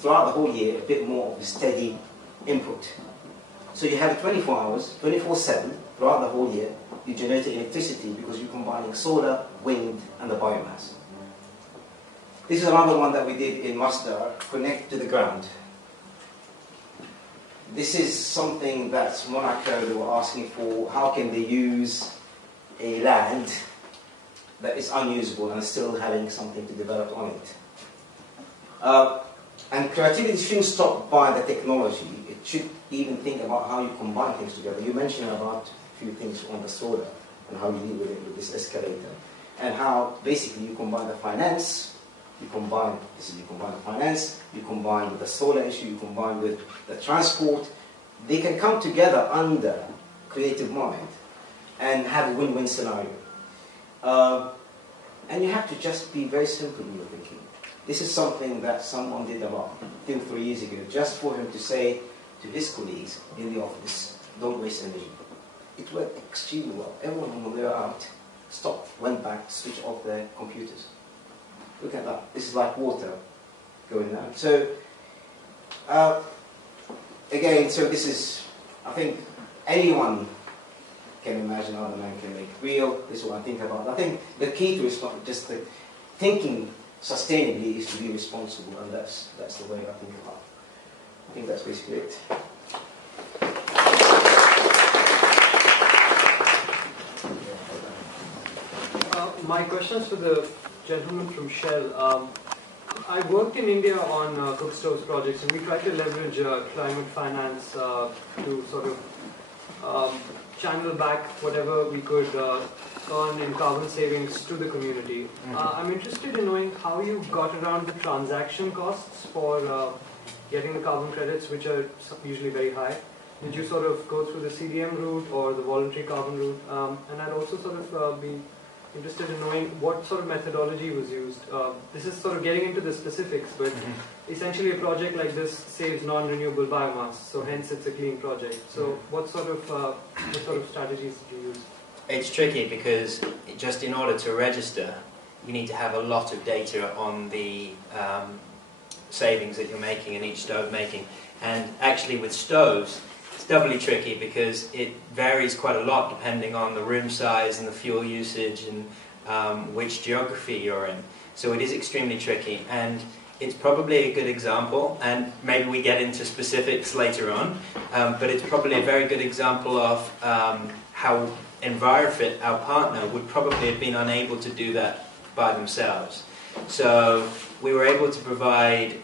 throughout the whole year, a bit more of a steady input. So you have 24 hours, 24/7, throughout the whole year, you generate electricity because you're combining solar, wind, and the biomass. This is another one that we did in Masdar, connect to the ground. This is something that Monaco, they were asking for, how can they use a land that is unusable and still having something to develop on it. And creativity shouldn't stop by the technology. It should even think about how you combine things together. You mentioned about a few things on the solar and how you deal with it with this escalator. And how basically you combine the finance, you combine the finance, you combine with the solar issue, you combine with the transport. They can come together under creative mind and have a win-win scenario. And you have to just be very simple in your thinking. This is something that someone did about 2-3 years ago, just for him to say to his colleagues in the office, don't waste energy. It worked extremely well. Everyone, when they were out, stopped, went back, switched off their computers. Look at that. This is like water going down. So, again, so this is, I think anyone can imagine how the man can make it real. This is what I think about. I think the key to it is not just the thinking sustainably is to be responsible, and that's the way I think about it. I think that's basically it. My question is to the gentleman from Shell. I worked in India on cook stoves projects, and we tried to leverage climate finance to sort of channel back whatever we could earn in carbon savings to the community. I'm interested in knowing how you got around the transaction costs for getting the carbon credits, which are usually very high. Did you sort of go through the CDM route or the voluntary carbon route? And I'd also sort of be interested in knowing what sort of methodology was used. This is sort of getting into the specifics, but essentially a project like this saves non-renewable biomass, so hence it's a clean project. So what sort of strategies did you use? It's tricky because just in order to register, you need to have a lot of data on the savings that you're making in each stove making. And actually with stoves, it's doubly tricky because it varies quite a lot depending on the room size and the fuel usage and which geography you're in. So it is extremely tricky, and it's probably a good example, and maybe we get into specifics later on, but it's probably a very good example of how EnviroFit, our partner, would probably have been unable to do that by themselves. So we were able to provide